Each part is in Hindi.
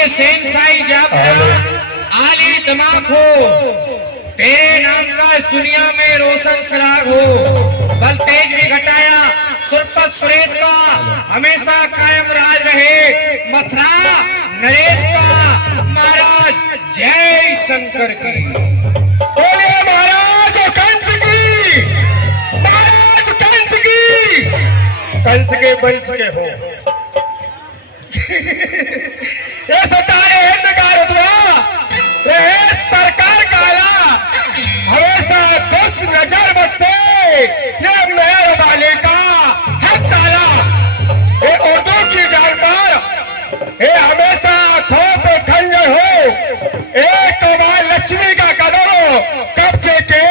ये शहंशाही जाफरा आली दिमाग हो, तेरे नाम का इस दुनिया में रोशन चिराग हो। बल तेज भी घटाया सुरपत सुरेश का हमेशा कायम राज रहे, मथुरा नरेश का। महाराज जय शंकर की। बोले महाराज कंस की, महाराज कंस की। कंस के वंश के हो। ये सतारे हिंद का रुतबा, ये सरकार काला, हमेशा खुश नजर बद से ये मेहर वाले का हक ताला। ये उर्दू की जान पर ये हमेशा आंखों पे खंजर हो, एक बार लक्ष्मी का कदम कब्जे के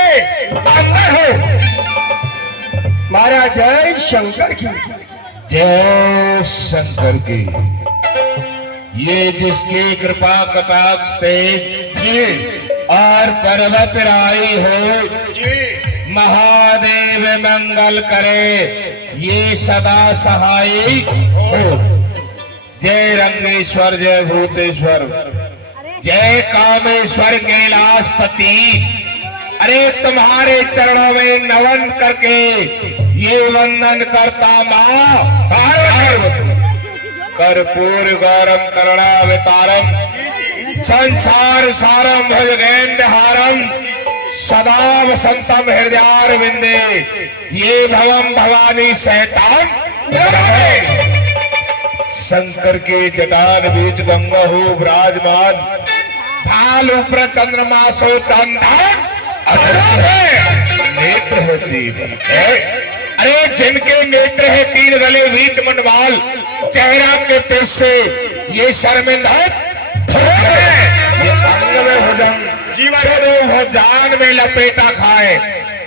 अंदर हो। महाराज जय शंकर की। जय शंकर की। ये जिसकी कृपा कटाक्ष तेज और पर्वत राई हो, महादेव मंगल करे ये सदा सहाय हो। जय रंगेश्वर जय भूतेश्वर जय कामेश्वर कैलाशपति। अरे तुम्हारे चरणों में नमन करके ये वंदन करता माँ कर्पूर गौरम करुणावतारम संसार सारम भुजगेन्द्रहारम सदा वसंतम हृदयारविंदे ये भवम भवानी शैतान। शंकर के जटान बीच गंगा हो विराजमान, भाल ऊपर चंद्रमा सो चंदन नेत्र होती है। अरे जिनके नेत्र है तीन गले बीच मनवाल, चेहरा के तेज से ये शर्मिंदा जान में लपेटा खाए।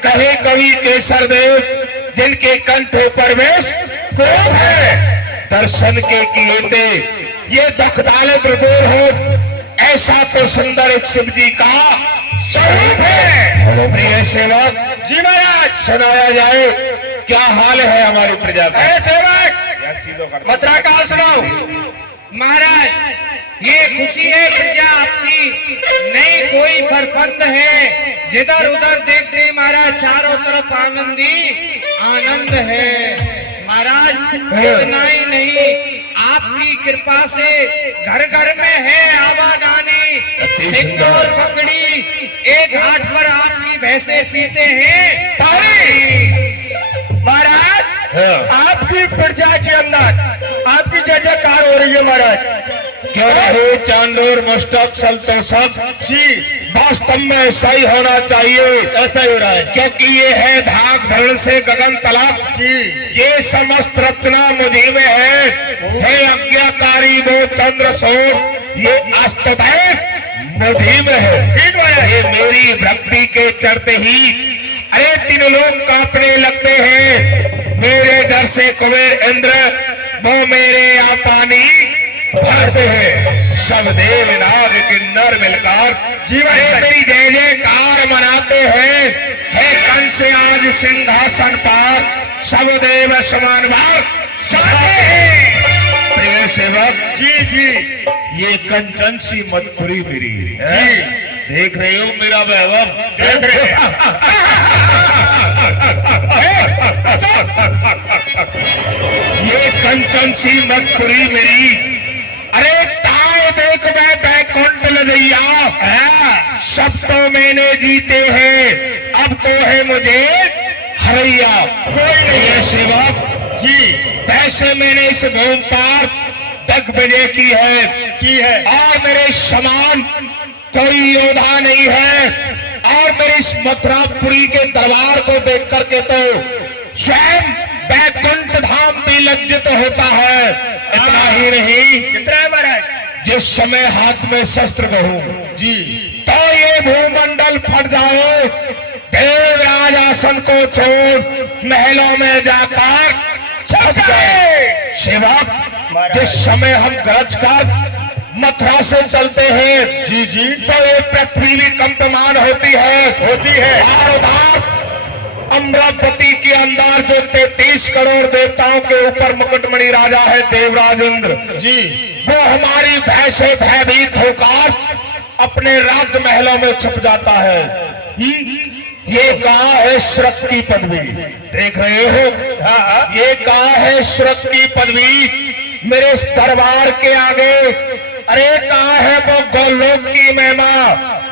कहे कवि केसर देव जिनके कंठों पर वेश क्रोध है, दर्शन के किए थे ये दुखदाले प्रबोध हो। ऐसा तो सुंदर एक शिव जी का स्वरूप है। प्रिय सेवक जी महाराज सुनाया जाए क्या हाल है हमारी प्रजा का। सेवक मथुरा काल सुनाओ। महाराज ये खुशी है प्रजा आपकी, नहीं कोई फरफंद है। जिधर उधर देखते महाराज चारों तरफ आनंदी आनंद है। महाराज इतना ही नहीं, आपकी कृपा से घर घर में है आवाजानी, सिंह और बकरी एक घाट पर आपकी भैंसे पीते हैं पानी। महाराज आपकी प्रजा के अंदर आपकी जय जयकार हो रही है। महाराज क्यों रहे चांदोर मस्तक सल तो सब जी, वास्तव में ऐसा ही होना चाहिए। ऐसा ही हो रहा है क्योंकि ये है धाक धरण से गगन तलब जी। ये समस्त रचना मुझी में है आज्ञाकारी वो चंद्र सोर ये अस्तदैव मुझी में है। ये मेरी भक्ति के चढ़ते ही अरे तीन लोग कांपने लगते हैं। मेरे डर से कुबेर इंद्र वो मेरे यहाँ पानी भरते हैं। सब देव नाग किन्नर मिलकर जीवन मेरी जय जयकार मनाते हैं। हे कंस आज सिंहासन पर सब देव समान भाग प्रिय सेवक जी जी। ये कंचन सी मथुरी मेरी है। देख रहे हो मेरा वैभव, देख रहे ये कंचन सी मथुरी मेरी। अरे ताए देख मैं बैकुंठ लदैया, सब तो मैंने जीते हैं अब तो है मुझे हरैया। कोई नहीं है सेवक जी, वैसे मैंने इस भूमि पर दिग्विजय की है और मेरे समान कोई योद्धा नहीं है। और मेरे इस मथुरापुरी के दरबार को देख करके तो स्वयं बैकुंठ धाम भी लज्जित होता है। इतना ही नहीं, कितना महाराज जिस समय हाथ में शस्त्र बहू जी, तो ये भूमंडल फट जाए। देवराज आसन को छोड़ महलों में जाकर छप जाए। सेवक जिस समय हम गरज कर मथुरा से चलते हैं जी जी, तो ये पृथ्वी भी कंपमान होती है। होती है। और अमरावती के अंदर जो 33 करोड़ देवताओं के ऊपर मुकुटमणि राजा है देवराजेंद्र जी, वो हमारी भय से भयभीत होकर अपने राज महलों में छुप जाता है। ये कहाँ है श्रक की पदवी, देख रहे हो? ये कहाँ है श्रक की पदवी मेरे इस दरबार के आगे? अरे कहाँ है वो गोलोक की महिमा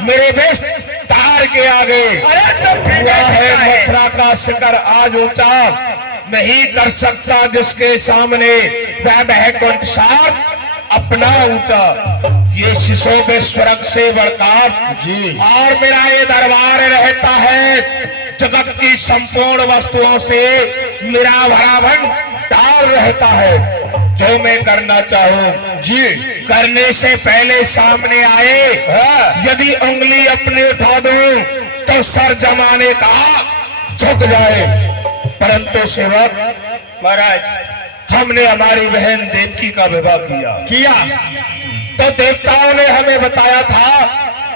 मेरे विस्तार के आगे? अरे तो हुआ है मथुरा का शिखर आज ऊंचा, नहीं कर सकता जिसके सामने वह बैकुंठ साथ अपना ऊंचा। ये शिशो में स्वर्ग से बढ़कर जी, और मेरा ये दरबार रहता है जगत की संपूर्ण वस्तुओं से मेरा भरा भंडार रहता है। जो मैं करना चाहूं जी, करने से पहले सामने आए, यदि उंगली अपनी उठा दूं तो सर जमाने का झुक जाए। परंतु सेवक महाराज हमने हमारी बहन देवकी का विवाह किया तो देवताओं ने हमें बताया था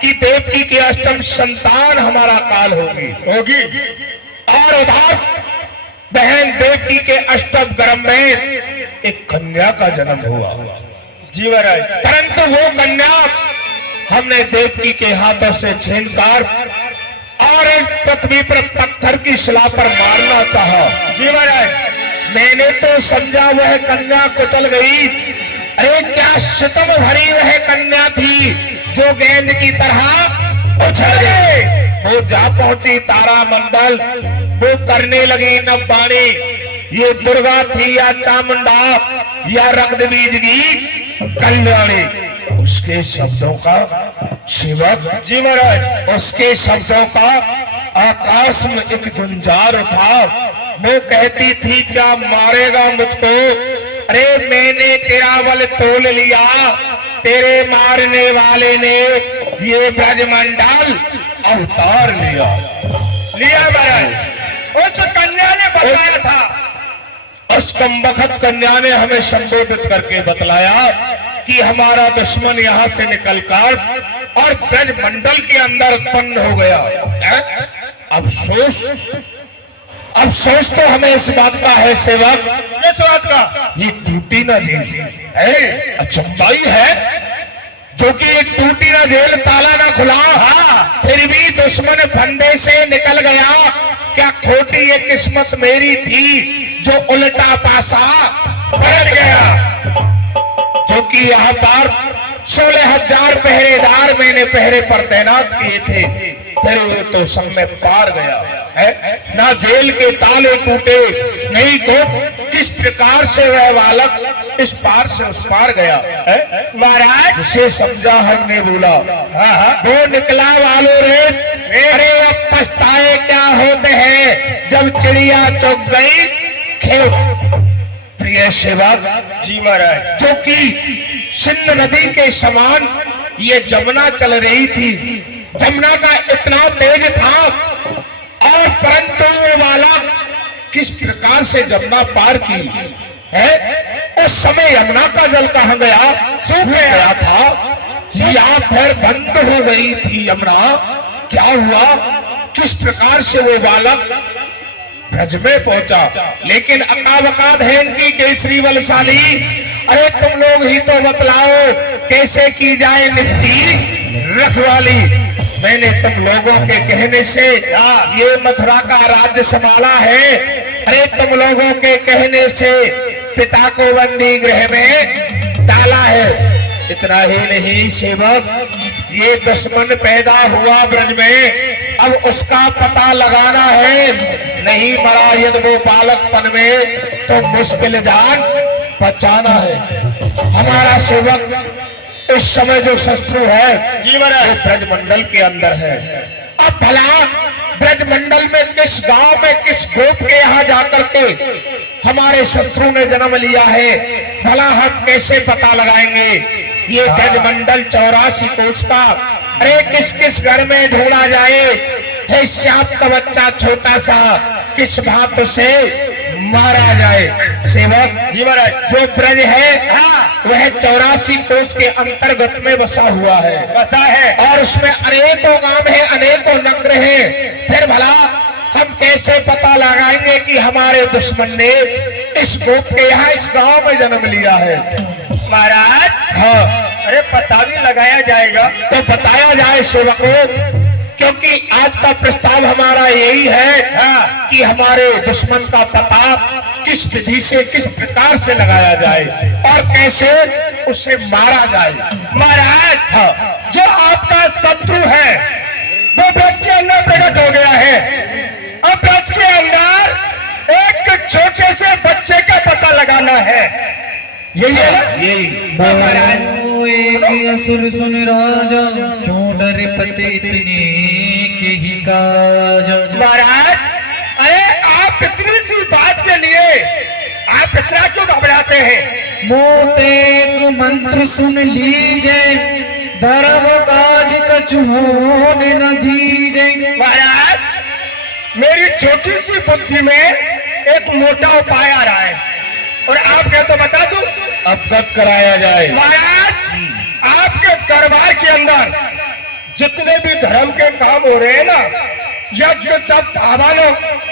कि देवकी की अष्टम संतान हमारा काल होगी। और उधर बहन देवकी के अष्टम गर्भ में एक कन्या का जन्म हुआ। जी महाराज, परंतु वो कन्या हमने देवकी के हाथों से छीनकर और एक पृथ्वी पर पत्थर की शिला पर मारना चाहा। जी महाराज, मैंने तो समझा वह कन्या कुचल गई। अरे क्या शितम भरी वह कन्या थी जो गेंद की तरह उछल गई। वो जा पहुंची तारा मंडल, वो करने लगी नववाणी। ये दुर्गा थी या चामुंडा या रक्त बीज की कल्याणी। उसके शब्दों का शिवक जी महाराज, उसके शब्दों का आकाश में एक गुंजार उठा। वो कहती थी क्या मारेगा मुझको? अरे मैंने तेरा बल तोल लिया, तेरे मारने वाले ने ये ब्रजमंडल अवतार लिया। महाराज उस कन्या ने बताया था। उस कमबख्त कन्या ने हमें संबोधित करके बतलाया कि हमारा दुश्मन यहाँ से निकलकर और ब्रजमंडल के अंदर उत्पन्न हो गया। अफसोस तो हमें इस बात का है सेवक, किस बात का? ये टूटी ना जेल अचंबाई है जो कि एक टूटी ना जेल ताला ना खुला, फिर भी दुश्मन फंदे से निकल गया। क्या खोटी ये किस्मत मेरी थी जो उल्टा पासा पलट गया? जो कि यहाँ पर 16,000 पहरेदार मैंने पहरे पर तैनात किए थे, फिर वो तो समय पार गया है। ना जेल के ताले टूटे, नहीं को किस प्रकार से वह बालक इस पार से उस पार गया है। महाराज उसे समझा हमने बोला, वो निकला वालों रे, अरे अब पछताए क्या होते हैं जब चिड़िया चुग गई खेत। प्रिय सेवक जी महाराज, जो कि सिंध नदी के समान ये जमुना चल रही थी, जमुना का इतना तेज था और परंतु वो बालक किस प्रकार से जमुना पार की है। उस समय यमुना का जल कहां गया? सूख गया था या फिर बंद हो गई थी यमुना? क्या हुआ? किस प्रकार से वो बालक ब्रज में पहुंचा? लेकिन अकाबकाद है इनकी केसरी बलशाली। अरे तुम लोग ही तो बतलाओ कैसे की जाए निपटी रखवाली। मैंने तुम लोगों के कहने से ये मथुरा का राज्य संभाला है। अरे तुम लोगों के कहने से पिता को बंदी गृह में डाला है। इतना ही नहीं सेवक, ये दुश्मन पैदा हुआ ब्रज में, अब उसका पता लगाना है। नहीं मरा यदि वो बालकपन में तो मुश्किल जान बचाना है। हमारा सेवक इस समय जो शत्रु है जी महाराज, वो ब्रजमंडल के अंदर है। अब भला ब्रजमंडल में किस गांव में किस गोप के यहाँ जाकर के हमारे शत्रु ने जन्म लिया है, भला हम कैसे पता लगाएंगे? ये ब्रजमंडल 84 कोस का, अरे किस किस घर में ढूंढा जाए? है श्याम का बच्चा छोटा सा, किस बात से मारा जाए? सेवक जी महाराज, जो ब्रज है वह 84 कोस के अंतर्गत में बसा हुआ है, बसा है और उसमें अनेकों गांव है, अनेकों नगर है। फिर भला हम कैसे पता लगाएंगे कि हमारे दुश्मन ने इस गोप के यहाँ इस गांव में जन्म लिया है? महाराज, हाँ, अरे पता भी लगाया जाएगा। तो बताया जाए सेवकों, क्योंकि आज का प्रस्ताव हमारा यही है कि हमारे दुश्मन का पता किस विधि से, किस प्रकार से लगाया जाए और कैसे उसे मारा जाए। महाराज, हाँ, जो आपका शत्रु है वो ब्रज के अंदर प्रकट हो गया है। अब ब्रज के अंदर एक छोटे से बच्चे का पता लगाना है, यही है ना? यही महाराज, एक असुर सुन राजा, क्यों डरे पते इतने के ही काज। महाराज, अरे आप इतनी सी बात के लिए आप इतना क्यों घबराते हैं? मोते एक मंत्र सुन लीजे, धर्म काज कछु होने न दीजे। महाराज, मेरी छोटी सी बुद्धि में एक मोटा उपाय आ रहा है और आप क्या तो बता दूं? अवगत कराया जाए। महाराज, आपके दरबार के अंदर जितने भी धर्म के काम हो रहे हैं ना, यज्ञ तप हवन,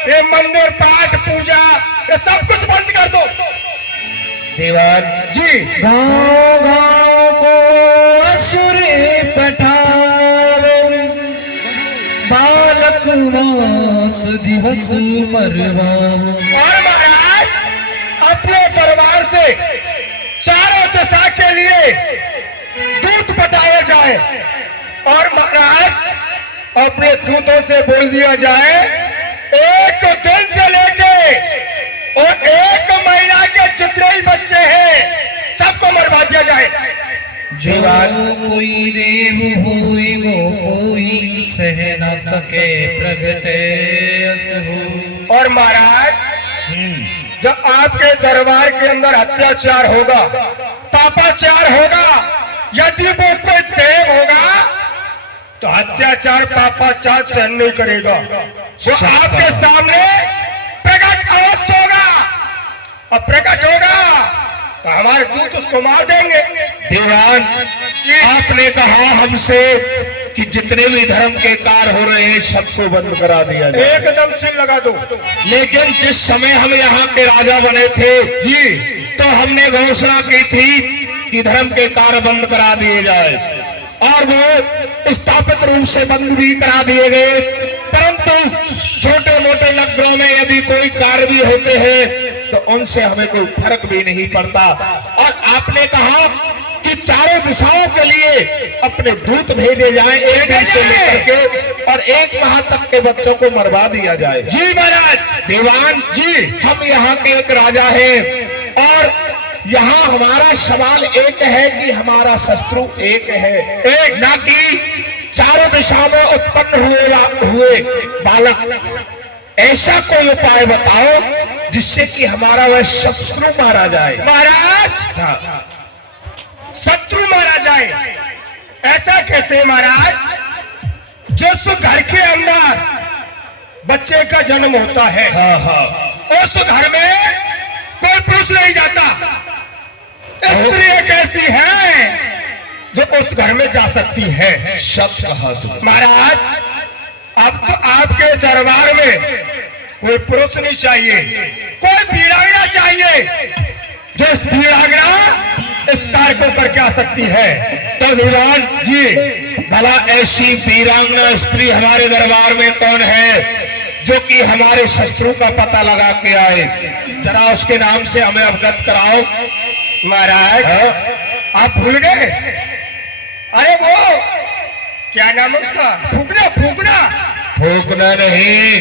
ये मंदिर पाठ पूजा, ये सब कुछ बंद कर दो। दीवान जी, गाँव गाँव को असुर पठारो, बालक मास दिवस मरवाओ। और महाराज, अपने दरबार से चारों दिशा के लिए दूत पठाए जाए और महाराज अपने दूतों से बोल दिया जाए, एक दिन से लेके और एक महीना के जितने ही बच्चे हैं सबको मरवा दिया जाए। जो कोई देव होई वो कोई सह न सके, प्रगटे अस हो। और महाराज, जब आपके दरबार के अंदर अत्याचार होगा, पापाचार होगा, यदि वो कोई देव होगा तो अत्याचार पापाचार सहन नहीं करेगा, वो आपके सामने प्रकट अवश्य होगा और प्रकट होगा तो हमारे दूत उसको मार देंगे। दीवान, आपने कहा हमसे कि जितने भी धर्म के कार्य हो रहे हैं सबको बंद करा दिया जाए। एकदम सिल लगा दो। लेकिन जिस समय हम यहाँ के राजा बने थे जी, तो हमने घोषणा की थी कि धर्म के कार्य बंद करा दिए जाए और वो स्थापित रूप से बंद भी करा दिए गए। परंतु छोटे मोटे नगरों में यदि कोई कार्य भी होते हैं तो उनसे हमें कोई फर्क भी नहीं पड़ता। और आपने कहा कि चारों दिशाओं के लिए अपने दूत भेजे जाएं, एक दिन से लेकर के और एक माह तक के बच्चों को मरवा दिया जाए। जी महाराज। दीवान जी, हम यहाँ के एक राजा हैं और यहाँ हमारा सवाल एक है कि हमारा शत्रु एक है, एक ना कि चारों दिशाओं में उत्पन्न हुए बालक। ऐसा कोई उपाय बताओ जिससे कि हमारा वह शत्रु मारा जाए। महाराज, हाँ, शत्रु मारा जाए ऐसा कहते हैं महाराज, जिस घर के अंदर बच्चे का जन्म होता है, हाँ, हाँ, उस घर में कोई पुरुष नहीं जाता। स्त्री एक ऐसी है जो उस घर में जा सकती है। सब कहा तू। महाराज, अब तो आपके दरबार में कोई पुरुष नहीं चाहिए, कोई वीरांगना चाहिए जो इस वीरांगना इस कार्य को करके आ सकती है। तो दीवान जी, भला ऐसी वीरांगना स्त्री हमारे दरबार में कौन है जो कि हमारे शत्रु का पता लगा के आए? जरा उसके नाम से हमें अवगत कराओ। महाराज, आप भूल गए? अरे वो क्या नाम है उसका? फूकना फूकना। फूकना नहीं,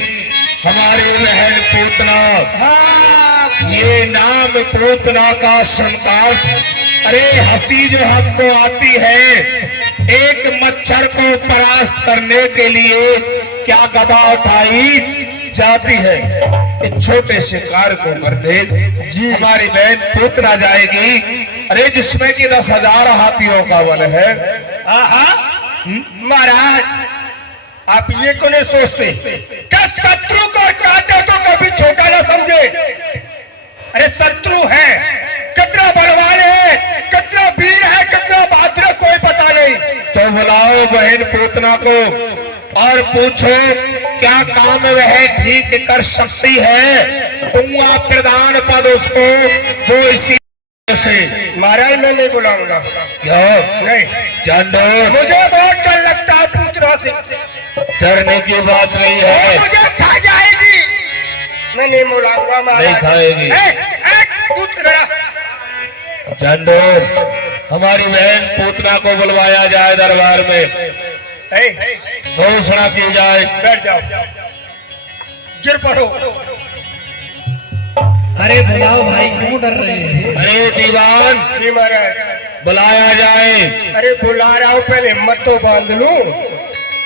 हमारी बहन पूतना। हाँ, ये नाम पूतना का संकल्प। अरे हंसी जो हमको आती है, एक मच्छर को परास्त करने के लिए क्या गदा उठाई जाती है, इस छोटे से कार्य को करने जी हमारी बहन पूतना जाएगी। अरे जिसमें कि 10,000 हाथियों का बल है। महाराज, आप ये क्यों नहीं सोचते कि शत्रु को और कांटे को कभी छोटा ना समझे? अरे शत्रु है, कितना बलवान है, कितना वीर है, कितना बहादुर है, कोई पता नहीं। तो बुलाओ बहन पूतना को और पूछो क्या काम वह ठीक कर सकती है, दूंगा प्रधान पद उसको, वो इसी से। महाराज मैं नहीं बुलाऊंगा। क्यों नहीं, चंदो, मुझे बहुत डर लगता है पूतना से। डरने की बात नहीं वो है। मुझे खा जाएगी। मैं नहीं बुलाऊंगा महाराज। नहीं खाएगी। पूतना चंदो, हमारी बहन पूतना को बुलवाया जाए दरबार में, घोषणा की जाए। बैठ जाओ, गिर पड़ो। अरे बुलाओ भाई, क्यों डर रहे हैं? अरे दीवान, जी महाराज। बुलाया जाए। अरे बुला रहा हूँ, पहले हिम्मत तो बांध लूं।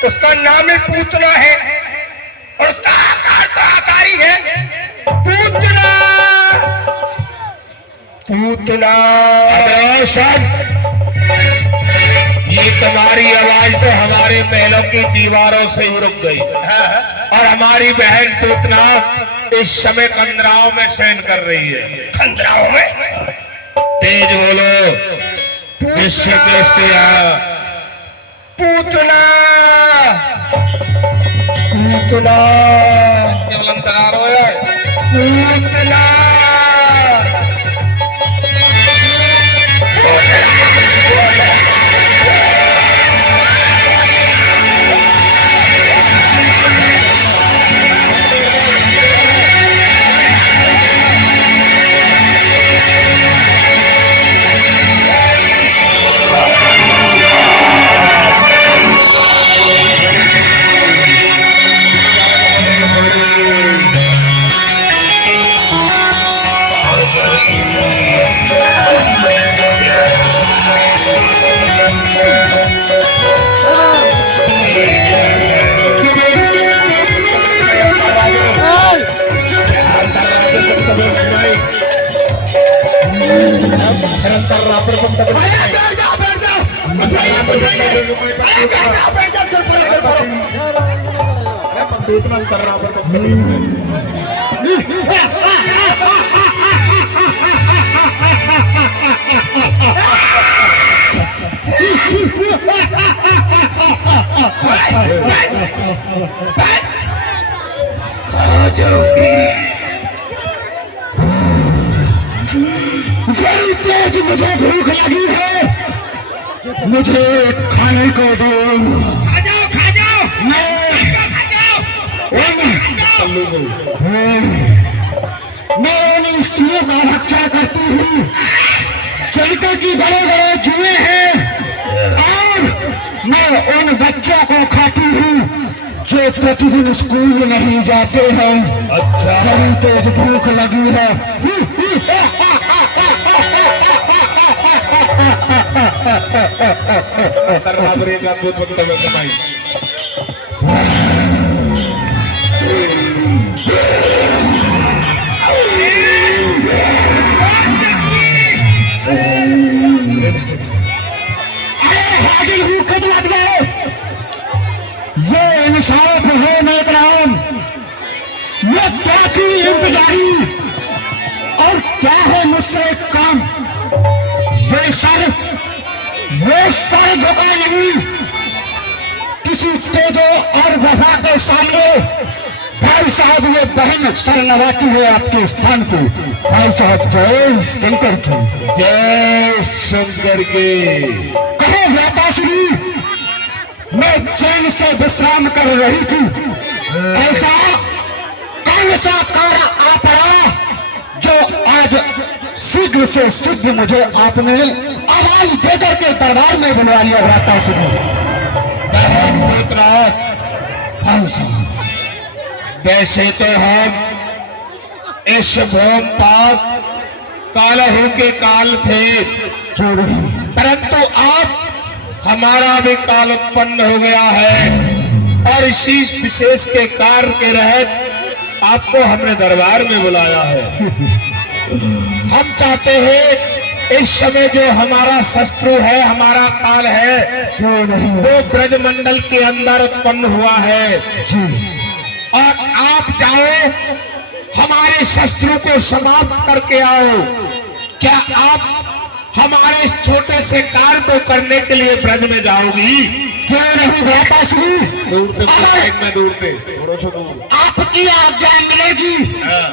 उसका नाम ही पूतना है और उसका आकार तो आकार ही है। पूतना, पूतना। अरे सब, ये तुम्हारी आवाज तो हमारे महलों की दीवारों से ही रुक गई, और हमारी बहन पूतना इस समय कंदराओं में शयन कर रही है। खंडराओं में? तेज बोलो, विश्व के पूतना, पूतना, केवल तैयार हो जाए। पूतना। तेज मुझे भूख लगी है, मुझे खाने को दो। खा जाओ, खा जाओ। मैं उन स्त्रियों का रक्षा करती हूँ जिनके की बड़े बड़े जुए हैं, और मैं उन बच्चों को खाती हूँ जो प्रतिदिन स्कूल नहीं जाते हैं। अच्छा, बड़ी तेज भूख लगी है। बराबरी का दूध वक्तव्य कमाई। हाजिर हूँ खिदमत में। ये इंसाफ है मेहतराम, ये क्या की इंतजारी और क्या है मुझसे काम। ये सर झुका नहीं। किसी तेजो और वफा के सामने भाई साहब ये बहन सर नवाती है आपके स्थान को। भाई साहब जय शंकर की। जय शंकर के। कहो व्यापारी, मैं चैन से विश्राम कर रही थी, ऐसा कौन सा कारा आ पड़ा जो आज शीघ्र से शीघ्र मुझे आपने आवाज देकर के दरबार में बुलवा लिया। व्यापारी वैसे तो हम इस भूम पाप कालहू के काल थे, परंतु आप हमारा भी काल उत्पन्न हो गया है, और इसी विशेष के कार्य के रहत आपको हमने दरबार में बुलाया है। हम चाहते हैं इस समय जो हमारा शत्रु है, हमारा काल है, वो ब्रजमंडल के अंदर उत्पन्न हुआ है, और आप जाओ हमारे शत्रु को समाप्त करके आओ। क्या आप हमारे इस छोटे से कार्य को करने के लिए ब्रज में जाओगी? क्यों नहीं बेटा श्री? दूरते अगर साइड में दूरते थोड़ा सा दूर। आपकी आज्ञा मिलेगी हाँ।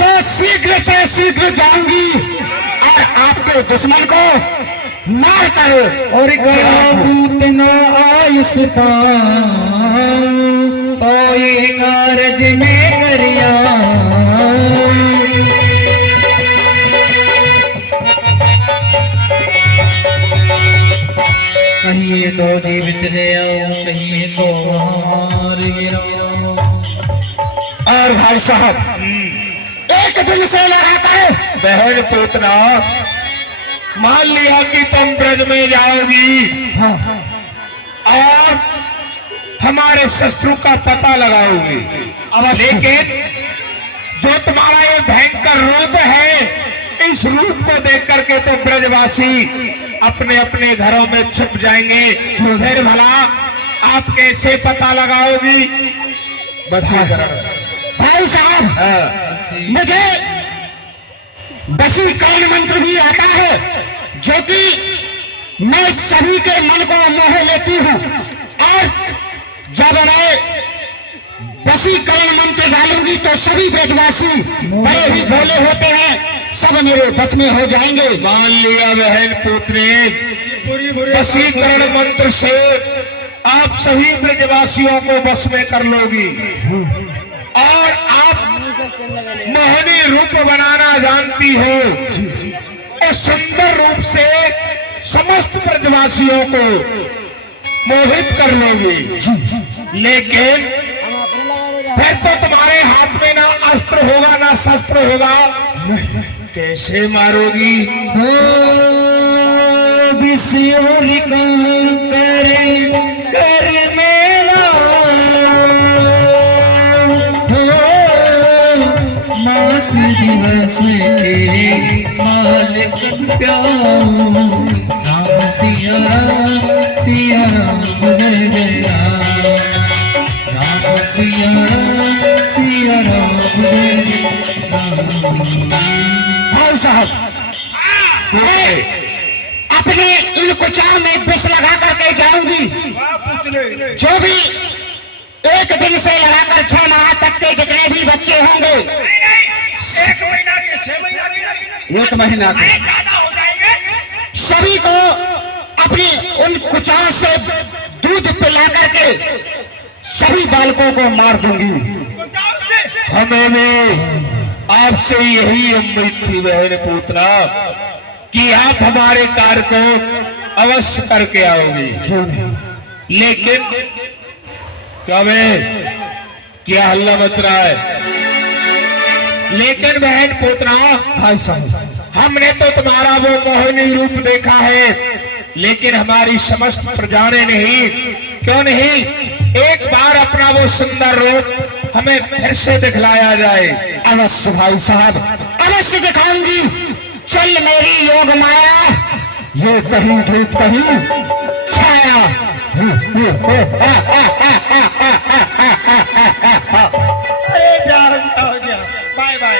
तो शीघ्र से शीघ्र जाऊंगी और आपके दुश्मन को मार कर और इतना आयुष पाऊं तो ये कारज में करिया कहिए तो जीवित ले आओ कहिए तो मार गिराओ। और भाई साहब एक दिन से लगातार बहन पूतना, मान लिया कि तुम ब्रज में जाओगी और हमारे शस्त्रों का पता लगाओगी, लेकिन जो तुम्हारा ये भयंकर रूप है, इस रूप को देख करके तो ब्रजवासी अपने अपने घरों में छुप जाएंगे। फिर भला आप कैसे पता लगाओगी? वशीकरण। भाई साहब मुझे वशीकरण मंत्र भी आता है जो कि मैं सभी के मन को मोह लेती हूँ और जब मैं वशीकरण मंत्र डालूंगी तो सभी ब्रजवासी बड़े ही भोले होते हैं, सब मेरे बस में हो जाएंगे। मान लिया बहन पुत्री, वशीकरण मंत्र से आप सभी ब्रजवासियों को बस में कर लोगी और आप मोहनी रूप बनाना जानती हो और सुंदर रूप से समस्त ब्रजवासियों को मोहित कर लोगी। लेकिन फिर तो तुम्हारे हाथ में ना अस्त्र होगा ना शस्त्र होगा, कैसे मारोगी? कर मेरा मास दिवस के मालिक प्याऊं राम सिया गुजर गया राम सिया राम गुजर गया। भाई साहब मैं अपने इन कुचाओं में विष लगा करके जाऊंगी। जो भी एक दिन से लगाकर 6 माह तक के जितने भी बच्चे होंगे, 1 महीना के ज्यादा हो जाएंगे। सभी को अपनी उन कुचाओं से दूध पिला करके सभी बालकों को मार दूंगी। हमें भी आपसे यही उम्मीद थी बहन पूतना कि आप हमारे कार्य को अवश्य करके आओगी। क्यों नहीं? लेकिन कब क्या हल्ला मच रहा है? लेकिन बहन पूतना, भाई साहब हमने तो तुम्हारा वो मोहिनी रूप देखा है, लेकिन हमारी समस्त प्रजा ने नहीं। क्यों नहीं एक बार अपना वो सुंदर रूप हमें फिर से दिखलाया जाए? अवश्य भाई साहब, अवश्य दिखाऊंगी। चल मेरी योग माया, ये कहीं धूप कहीं छाया। अरे जाओ जाओ जाओ, बाय बाय।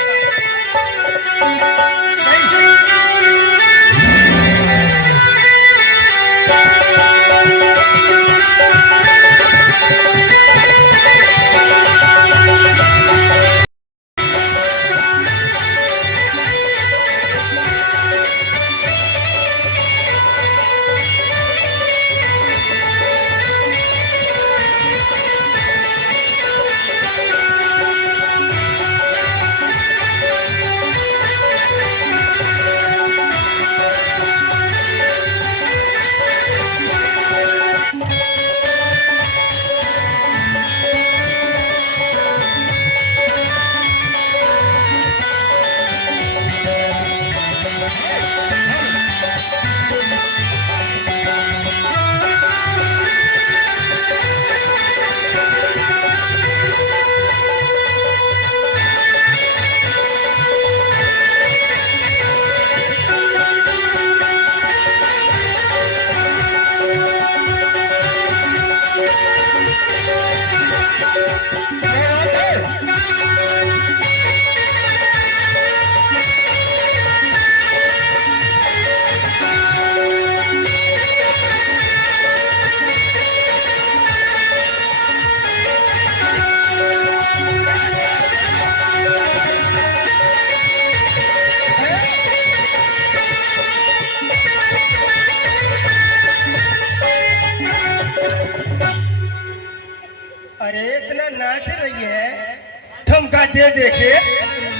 दे देखे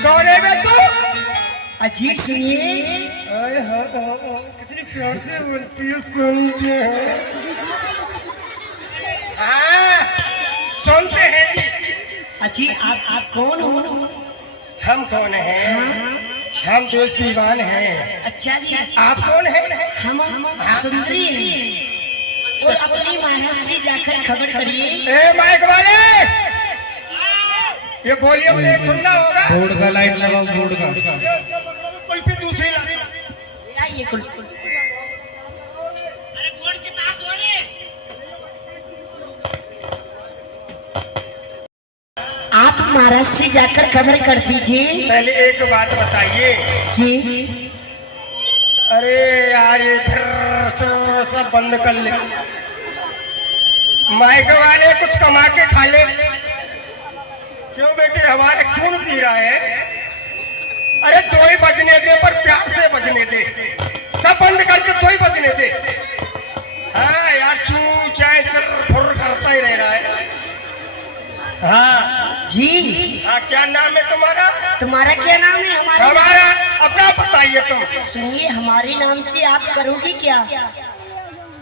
कौन है बे तू? अजी सुनिए, अरे हाँ कितनी प्यार से बोलती है, सुनते हैं। हाँ सुनते हैं। अजी आप कौन हो? हम कौन हैं? हम दोस्त दीवान हैं। अच्छा जी, आप कौन हैं? हम सुंदरी हैं और अपनी महाराज से जाकर खबर करिए। ए माइक वाले, ये बोलिए मुझे सुनना होगा। बोर्ड का लाइट लगाओ, बोर्ड का। कोई भी दूसरी आइए कुल। आप महाराज से जाकर खबर कर दीजिए। पहले एक बात बताइए जी। अरे यार ये फिर सब बंद कर ले। माइक वाले कुछ कमा के खा ले। क्यों बेटे हमारे खून पी रहा है? अरे दो ही बजने दे, पर प्यार से बजने दे। सब बंद करके दो ही बजने दे। हाँ यार चू चाय चर फुर करता ही रह रहा है। हाँ जी, हाँ क्या नाम है तुम्हारा? तुम्हारा क्या नाम है? हमारा अपना बताइए तुम। सुनिए, हमारे नाम से आप करोगे क्या?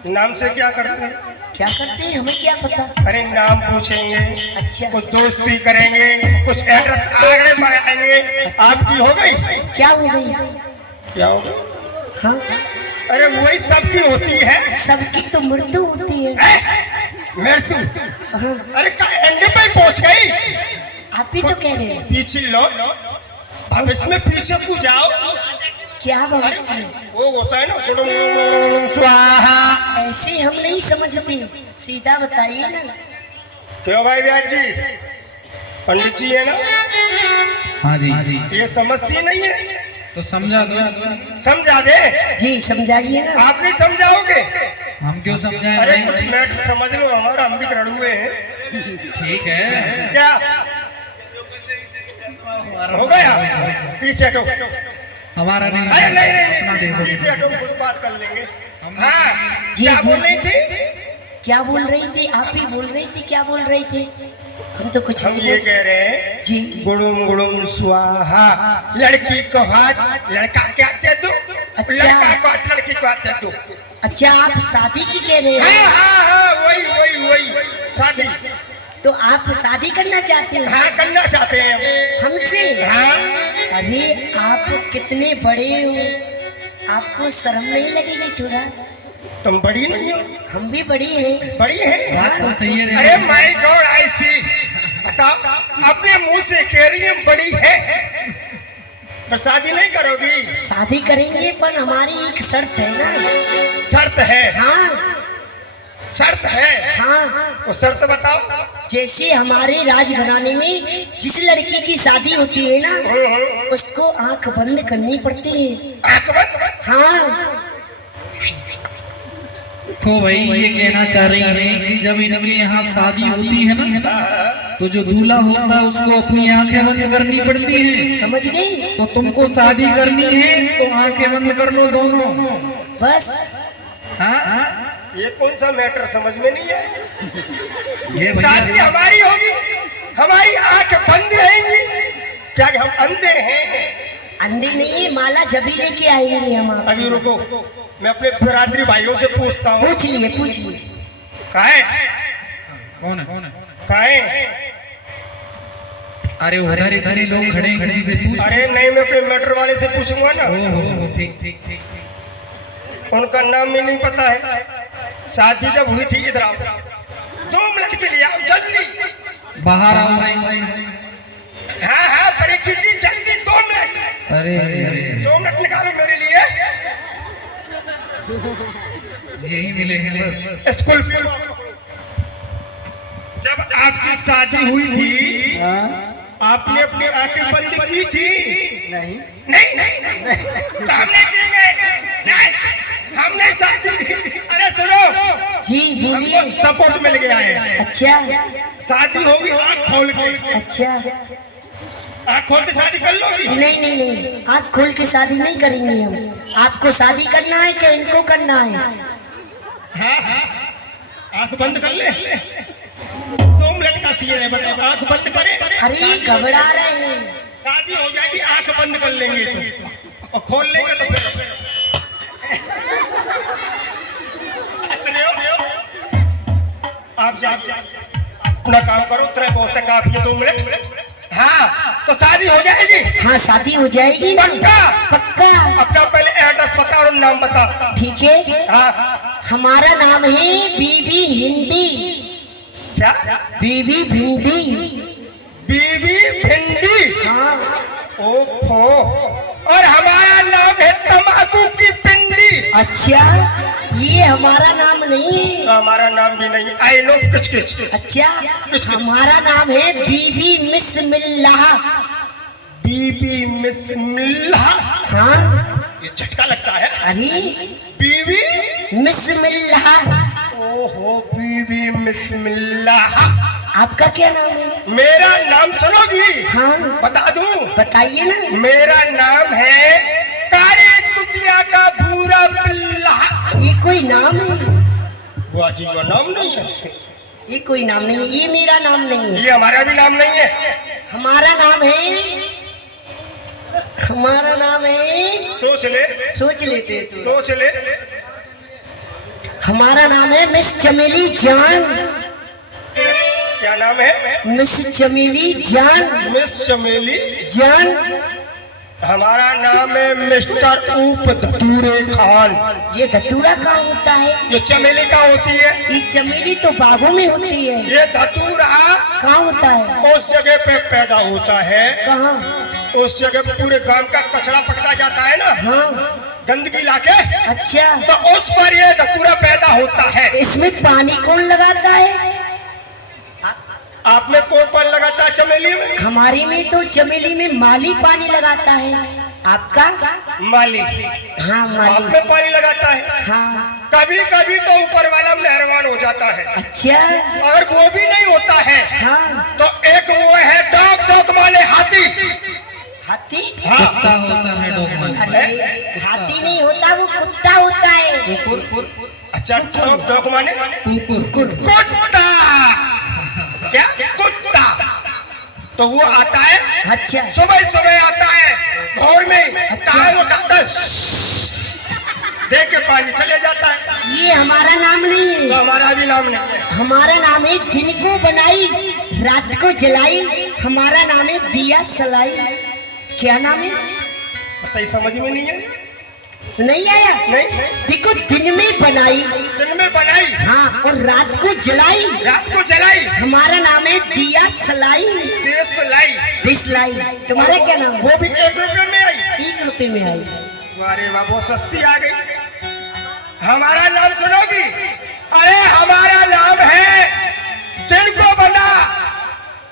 नाम से क्या करते हैं? क्या करते हैं हमें क्या पता। अरे नाम पूछेंगे, अच्छा, कुछ दोस्ती करेंगे, कुछ एड्रेस आगरे बढ़ाएंगे। आपकी हो गई? क्या हो गई? क्या हो गई? हाँ, अरे वही सबकी होती है। सबकी तो मृत्यु होती है। मृत्यु? हाँ, अरे एंड पे पहुंच गई। आप ही तो कह रहे हैं। पीछे लो, अब इसमें पीछे को जाओ। क्या भविष्य है? वो होता है ना गुडुम गुडुम गुडुम स्वाहा। ऐसे हम नहीं समझते, सीधा बताइए ना। क्यों भाई ब्याज जी? पंडित जी है ना? हाँ जी, ये समझती नहीं है तो समझा दो। समझा दे। जी समझाइए ना। आप नहीं समझाओगे? हम क्यों समझाएं? अरे नहीं, कुछ नहीं। मैटर समझ लो हमारा, हम भी रड़ुए हैं। ठीक है। क्या हो गया? पीछे हटो। हमारा नहीं, अरे नहीं नहीं अपना नहीं, देखो। पीछे हटो, कुछ बात कर लेंगे। हम हाँ जी, क्या जी। बोल रही थी? क्या बोल रही थी? आप ही बोल रही थी। क्या बोल रही थी? हम तो कुछ हम नहीं ये बोल- कह रहे हैं जी, गुड़ुम गुड़ुम स्वाहा। लड़की को हाथ, लड़का क्या दे दो? अच्छा। लड़का को हाथ, लड़की को हाथ दे दो। अच्छा, आप शादी की कह रहे हाँ हो? हाँ हाँ वही वही वही शादी। तो आप शादी करना चाहते हो हाँ करना चाहते हैं हम। हमसे? हाँ अरे आप कितने बड़े हो, आपको शर्म नहीं लगेगी थोड़ा? तुम बड़ी नहीं हो? हम भी बड़ी हैं। बड़ी है? बात तो सही है। अरे माय गॉड आई सी। बताओ, अपने मुंह से कह रही है बड़ी है, तो शादी नहीं करोगी? शादी करेंगे, पर हमारी एक शर्त है ना। शर्त है? हाँ शर्त है? हाँ, वो शर्त बताओ। जैसे हमारे राजघराने में जिस लड़की की शादी होती है ना, उसको आंख बंद करनी पड़ती है। आंख बंद? हाँ, तो भाई ये कहना चाह रही है कि जब इनके यहाँ शादी होती है ना, तो जो दूल्हा होता है उसको अपनी आंखें बंद करनी पड़ती हैं। समझ गई? तो तुमको शादी करनी है तो आंखें बंद कर लो दोनों। बस। हाँ, ये कौन सा मैटर समझ में नहीं है? ये शादी भैया हमारी होगी, हमारी आंख बंद रहेंगी? क्या हम अंधे हैं? अंधे नहीं है, माला जबी लेके आएंगे हम। आप अभी रुको, मैं अपने बिरादरी भाइयों से पूछता हूँ। पूछ लिए, पूछ लिए। कहाँ है? कौन है? कहाँ है? अरे उधर इधर ही लोग खड़े हैं, किसी से पूछ। अरे नहीं, मैं अपने मैटर वाले से पूछूंगा ना। ओहो, ठीक ठीक ठीक। उनका नाम भी नहीं पता है। शादी जब हुई थी, इधर आओ, 2 मिनट के लिए आओ जल्दी। बाहर आओ भाई। हाँ हाँ परीक्षित जी जल्दी 2 मिनट। अरे अरे 2 मिनट निकालो मेरे लिए। यही मिलेंगे बस। स्कूल पे जब आपकी शादी हुई थी, आपने अपनी आंखें बंद की थी? नहीं नहीं नहीं, तो हमने की नहीं, हमने शादी की। अरे सुनो, जी बोलिए। हमको सपोर्ट मिल गया है। अच्छा शादी होगी आंख खोल के। अच्छा। आंख खोल के शादी कर लोगी? नहीं नहीं नहीं, आँख खोल के शादी नहीं करेंगे हम। आपको शादी करना है कि इनको करना है? हाँ हाँ आंख बंद कर ले। 2 मिनट का सीन है, बताओ आंख बंद करें। अरे घबरा रहे हैं। शादी हो जाएगी, आंख बंद कर लेंगे तो, और खोल लेंगे तो फिर हंस रहे हो। आप जा अपना काम करो, तरह बहुत है काफी है 2 मिनट। हाँ तो शादी हो जाएगी। हाँ शादी हो जाएगी ना। पक्का? पक्का। अपना पहले एड्रेस बता और नाम बता। ठीक है। हाँ हमारा नाम है बीबी हिंदी। क्या? बीबी भिंडी। बीबी भिंडी। हाँ। ओहो, और हमारा नाम है तंबाकू की पिंडी। अच्छा ये हमारा नाम नहीं है। हमारा नाम भी नहीं। आई नो कुछ कुछ। अच्छा हमारा नाम है बीबी मिस्मिल्लाह। बीबी मिस्मिल्लाह। हाँ। ये झटका लगता है। अरे बीबी मिस्मिल्लाह। ओहो, बीबी मिस्मिल्लाह। आपका क्या नाम है? मेरा नाम सुनोगी? हाँ बता दूं? बताइए ना। मेरा नाम है काले कुतिया का भूरा बिल्ला। ये कोई नाम है? वो अजीब नाम नहीं है। ये कोई नाम नहीं है। ये मेरा नाम नहीं है। ये हमारा भी नाम नहीं है। हमारा नाम है, हमारा नाम है, सोच ले, सोच लेते हैं तो। सोच ले। हमारा नाम है मिस चमेली जान। क्या नाम है? मिस चमेली जान। मिस चमेली जान। हमारा नाम है मिस्टर ऊप धतूरे खान। ये धतूरा कहाँ होता है? ये चमेली का होती है। ये चमेली तो बागों में होती है। ये धतूरा कहाँ होता है? उस जगह पे पैदा होता है, कहाँ? उस जगह पे पूरे गांव का कचरा पकड़ा जाता है ना, हाँ। गंदगी लाके, अच्छा तो उस पर ये धतूरा पैदा होता है। इसमें पानी कौन लगाता है? आप में कौन पानी लगाता है चमेली में? हमारी में तो चमेली में माली पानी लगाता है। आपका? माली। हाँ आप माली। में पानी लगाता है। हाँ। कभी कभी तो ऊपर वाला मेहरबान हो जाता है। अच्छा। अगर वो भी नहीं होता है हाँ। तो एक वो है डॉग, डॉग माने हाथी। हाथी? हाँ। कुत्ता होता है डॉग माने। अरे हाथी नहीं होता, वो कुत्ता होता है। कुकुर। अच्छा, डॉग, डॉग माने कुकुर। कुत्ता। क्या? कुत्ता। तो वो आता है, अच्छा। सुबह सुबह आता है भोर में। अच्छा। टाइम उठाता है, देख के पानी चले जाता है। ये हमारा नाम नहीं तो है। हमारा भी नाम नहीं है। हमारा नाम है दिन को बनाई रात को जलाई। हमारा नाम है दिया सलाई। क्या नाम है? सही समझ में नहीं है। नहीं आया? नहीं। देखो दिन में बनाई, दिन में बनाई, हाँ, और रात को जलाई। रात को जलाई। हमारा नाम है दिया सलाई। देश लाई। दिसलाई। तुम्हारा क्या नाम है? वो भी 1 रुपये में आई। 1 रुपए में आई। अरे वाह, वो सस्ती आ गई। हमारा नाम सुनोगी? अरे हमारा नाम है दिन को बना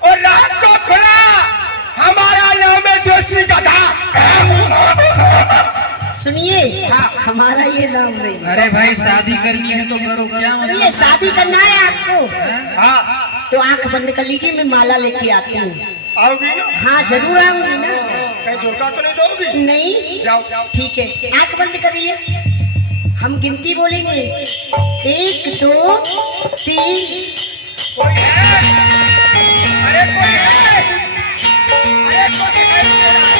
और रात को खुला। हमारा नाम है देसी गधा। सुनिए, हाँ, हमारा ये नाम नहीं। अरे भाई शादी करनी है तो करो, क्या सुनिए, शादी करना है आपको? हाँ, तो आंख बंद कर लीजिए, मैं माला लेके आती हूँ। आओगी ना? हाँ जरूर आऊंगी ना। कहीं धोखा तो नहीं दोगी? नहीं। जाओ। ठीक है, आंख बंद करिए, हम गिनती बोलेंगे। 1 2 3। कोई है? अरे कोई है? अरे कोई दिखाई नहीं दे रहा है।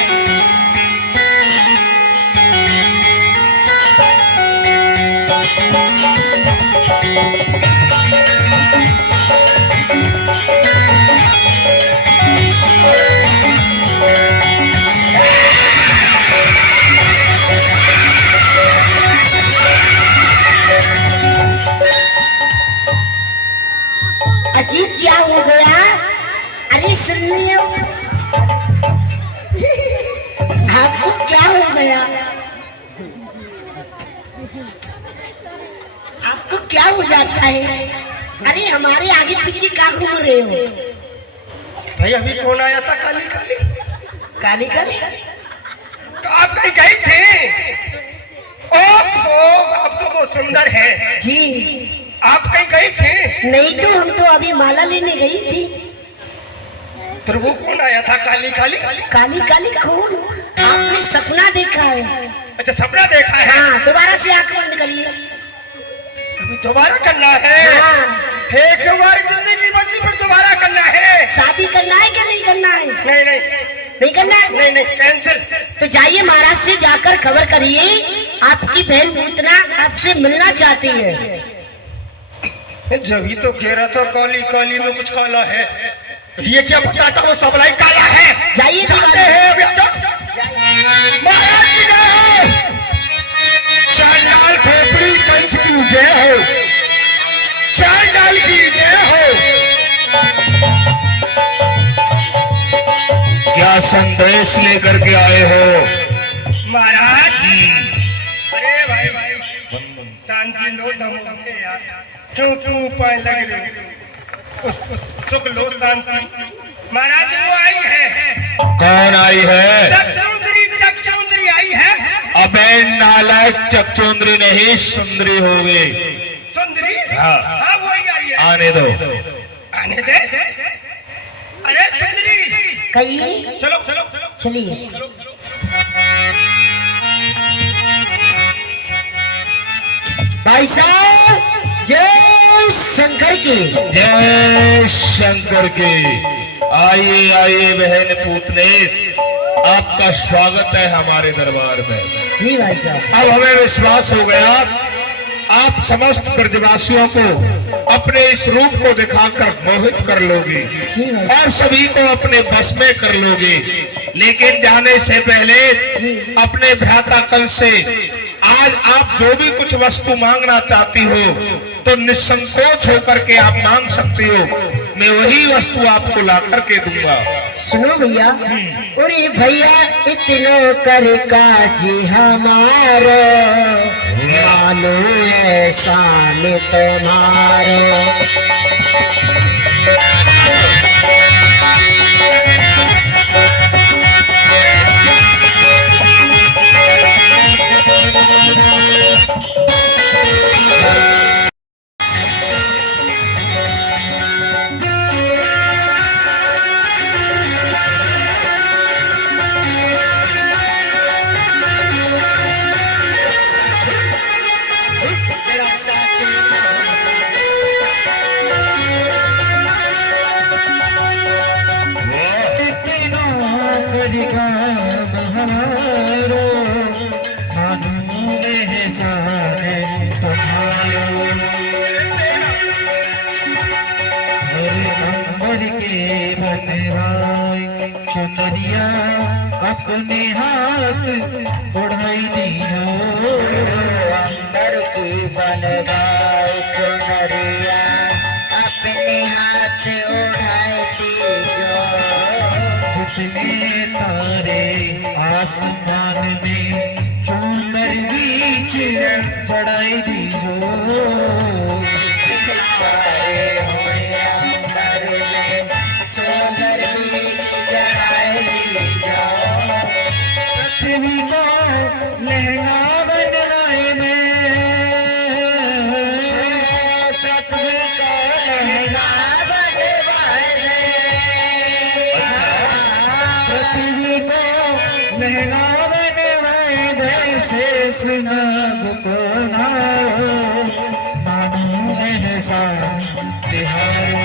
अजीब क्या हो गया? अरे सुनिए, आपको क्या हो गया? आपको क्या हो जाता है? अरे हमारे आगे पीछे क्या घूम रहे हो? भाई अभी कौन आया था? काली काली काली काली? तो आप कहीं गई थी? ओहो, आप तो बहुत सुंदर है जी आप कहीं गई थी? नहीं तो हम तो अभी माला लेने गई थी। तो वो कौन आया था? काली काली? काली काली कौन? आपने सपना देखा है? अच्छा, सपना देखा है। हाँ, दोबारा से आंख बंद करिए। अभी दोबारा करना है? हाँ। एक बार जिंदगी बची पर दोबारा करना है? शादी करना है क्या नहीं करना है? नहीं नहीं नहीं करना है? नहीं नहीं, कैंसिल। तो जाइए महाराज से जाकर खबर करिए, आपकी बहन पूतना आपसे मिलना चाहती है। जब ही तो कह रहा था काली काली में कुछ काला है, ये क्या बताता वो सबलाई काला है। जाइए जाते हैं अभी तो। महाराज की जय हो। चांडाल खोपड़ी कंस की जय हो। चांडाल की जय हो। क्या संदेश लेकर के आए हो? महाराज, अरे भाई भाई, शांति लो, दम हो यार, क्यों क्यों उपाय लग रहे, सुख लो, शांति। महाराज वो आई है। कौन आई है? चकचौंदरी आई है। अबे नालायक, चकचौंदरी नहीं सुंदरी होगी। सुंदरी? हाँ। हाँ वही आई है। आने दो। आने दे। अरे सुंदरी, कहिए। चलो चलो चलो। चलिए। भाई साहब, जय शंकर की। जय शंकर की। आइए आइए बहन पूतने, आपका स्वागत है हमारे दरबार में। जी भाई साहब। अब हमें विश्वास हो गया आप समस्त ब्रजवासियों को अपने इस रूप को दिखाकर मोहित कर लोगी जी भाई। और सभी को अपने बस में कर लोगी। लेकिन जाने से पहले अपने भ्राता कंस से आज आप जो भी कुछ वस्तु मांगना चाहती हो तो निसंकोच होकर के आप मांग सकती हो। मैं वही वस्तु आपको ला करके दूंगा। सुनो भैया, अरे भैया इतनो कर काजी हमारो, मानो एहसान तुम्हारो। चुनरिया अपने हाथ उड़ाई दियो, अंदर की बनवाए चुनरिया अपने हाथ उड़ाई दियो। जितने तारे आसमान में चुनर बीच चढ़ाई दीजो। पृथ्वी को लहंगा बनवाए दे, पृथ्वी को लहंगा बनवाए दे, पृथ्वी को लहंगा बनवाए दे। शेष नाग को नारो, मानो एहसान तिहारो।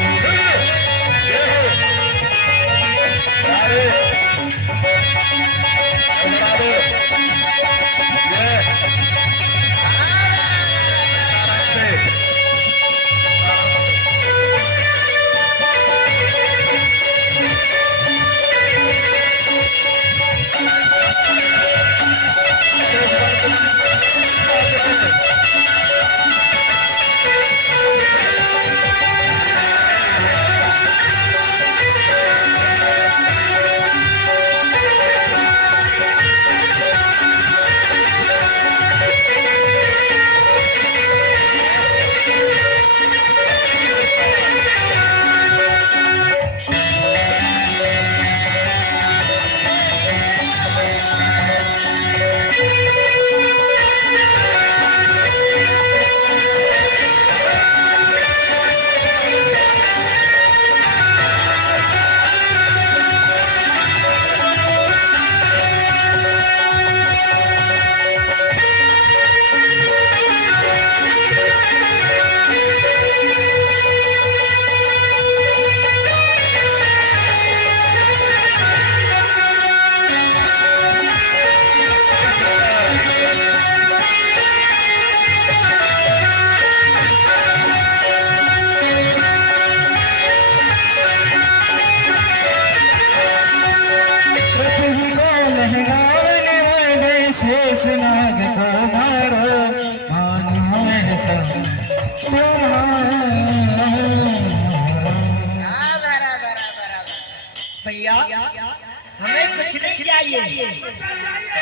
कुछ नहीं चाहिए,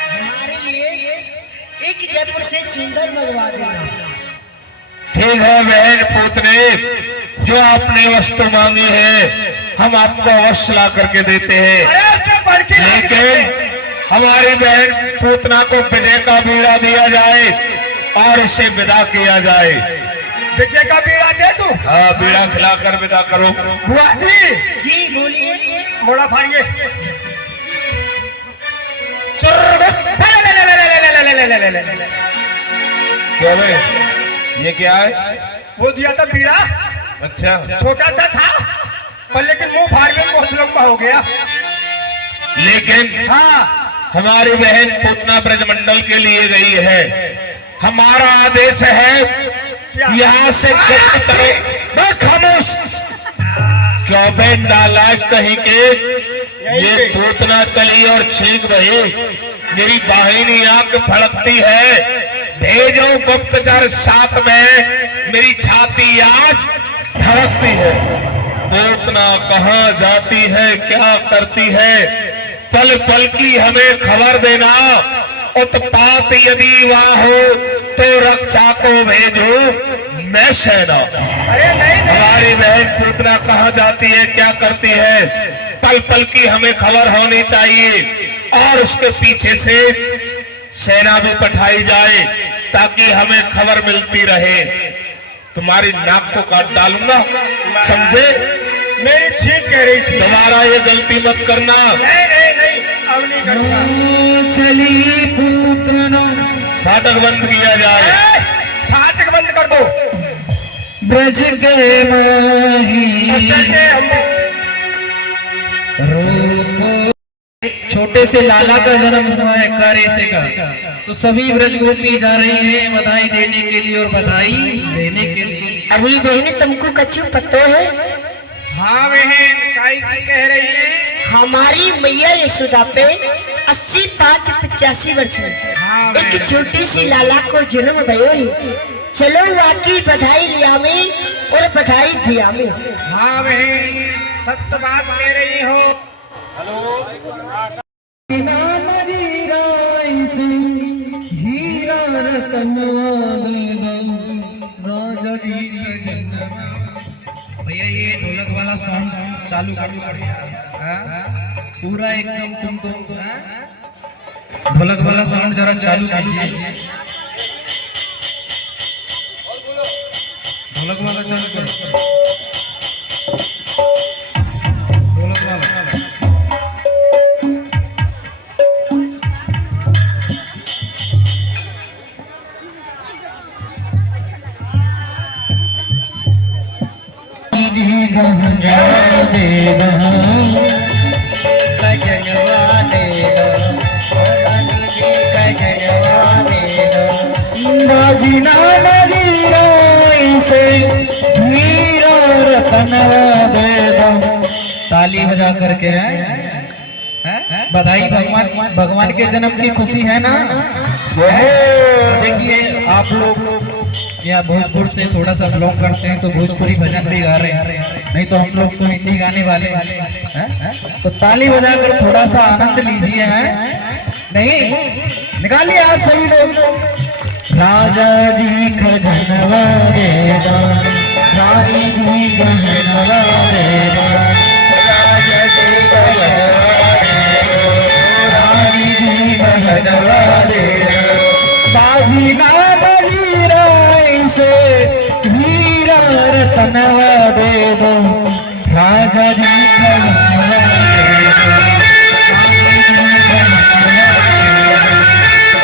हमारे लिए एक जयपुर से चुंदर मंगवा देना। ठीक है बहन पोतने, जो आपने वस्तु मांगी है हम आपको अवश्य ला करके देते हैं। अरे ऐसे बढ़ के लेकिन हमारी बहन पूतना को विजय का बीड़ा दिया जाए और इसे विदा किया जाए। विजय का बीड़ा दे तू। हाँ, बीड़ा खिलाकर विदा करो। बुआ जी जी बोलिए। मोड़ा फाड़िए। क्या भाई, ये क्या है? वो दिया था बीड़ा, अच्छा, छोटा सा था पर लेकिन मुंह फाड़ में बहुत लंबा हो गया। लेकिन हाँ हमारी बहन पूतना ब्रजमंडल के लिए गई है। हमारा आदेश है यहाँ से गुप्त करो। बस खामोश, क्यों बहन नालायक कहीं के, ये पूतना चली और छींक रही, मेरी बाहिनी आंख फड़कती है। भेजो गुप्तचर साथ में, मेरी छाती आज धड़कती है। पूतना कहाँ जाती है, क्या करती है, पल पल की हमें खबर देना। उत्पात यदि वहाँ हो तो रक्षा को भेजो मैं सेना। अरे नहीं नहीं, हमारी बहन पूतना कहाँ जाती है, क्या करती है, पल पल की हमें खबर होनी चाहिए और उसके पीछे से सेना भी पठाई जाए ताकि हमें खबर मिलती रहे। तुम्हारी नाक को काट डालूंगा, समझे? मेरी छींक कह रही थी। दोबारा ये गलती मत करना। नहीं नहीं नहीं, अब नहीं करूंगा। चली पुत्र फाटक बंद किया जाए। फाटक बंद कर दो। ब्रज के माही चलते हम। छोटे से लाला का जन्म हुआ है कारे से का, तो सभी ब्रज गोपी जा रही हैं बधाई देने के लिए और बधाई देने के लिए। अभी बहनी तुमको कच्चू पत्तो है, हाँ बहन काई की कह रही है? हमारी मैया यशोदा पे 85-85 वर्ष में एक छोटी सी लाला को जन्म भयो है। चलो वाकई बधाई लिया में और बधाई दिया में। हाँ बहन सत्य बात कह रही हो। नाम जीराई से हीरा रतन राजा जी का जन्म। भैया ये ढोलक वाला सॉन्ग चालू कर दो पूरा एकदम, तुम तो ढोलक वाला साउंड जरा चालू कीजिए। ढोलक वाला चालू करो, ढोलक वाला। जी गंगा दे दो, कजनवा दे दो, रानी जी कजनवा दे दो। बाजी ना बाजी राई से हीरा रतनवा दे दो। ताली बजा करके बधाई। भगवान के जन्म की खुशी है ना। देखिए आप लोग यहाँ भोजपुर से थोड़ा सा बिलोंग करते हैं तो भोजपुरी भजन भी गा रहे हैं, नहीं तो हम लोग तो हिंदी गाने वाले हैं। तो ताली बजाकर थोड़ा सा आनंद लीजिए। हैं नहीं निकालिए आज सभी लोग। राजा जी खजनवा दे दो, रानी जी गहनवा दे दो, राजा जी गहनवा दे दो, रानी जी गहनवा दे दो। बाजी ना बाजी राई से हीरा रतनवा दे दो, राजा जी गहनवा दे दो, रानी जी गहनवा दे दो,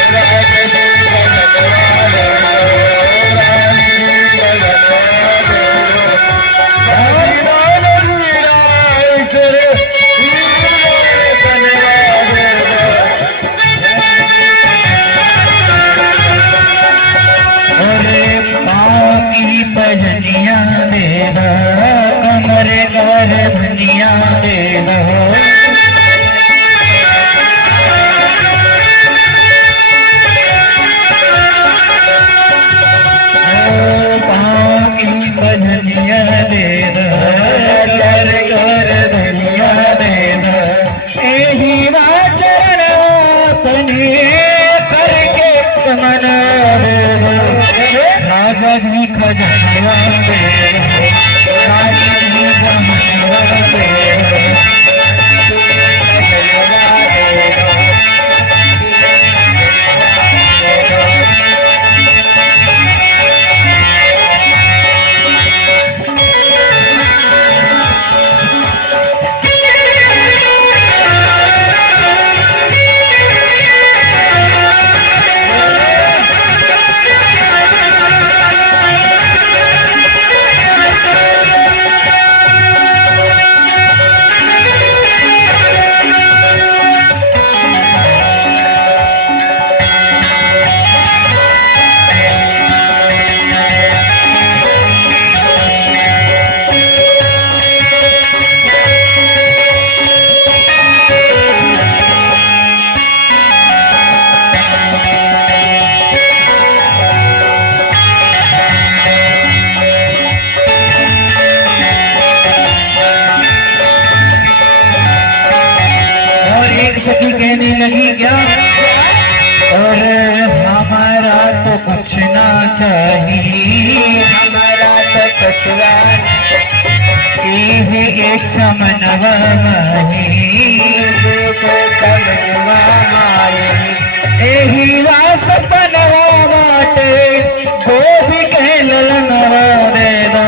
राजा जी गहनवा दे दो, रानी जी गहनवा दे दो। बाजी ना बाजी राई से हीरा रतनवा दे दो। अरे पाँव की भजनिया दे दो, कमरे घर धनिया दे दो। पाँव की भजनिया दे दो, कमरे घर धनिया दे दो। यही राज कमन दे दो, राजा जी खजानवा दे दो, रानी जी गहनवा दे दो। सखी कहने लगी क्या, और हमारा तो कुछ ना चाहिए, हमारा तो कुछ है एक समनवा एही सपनवा बाटे गोभी के ललनवा दे दो,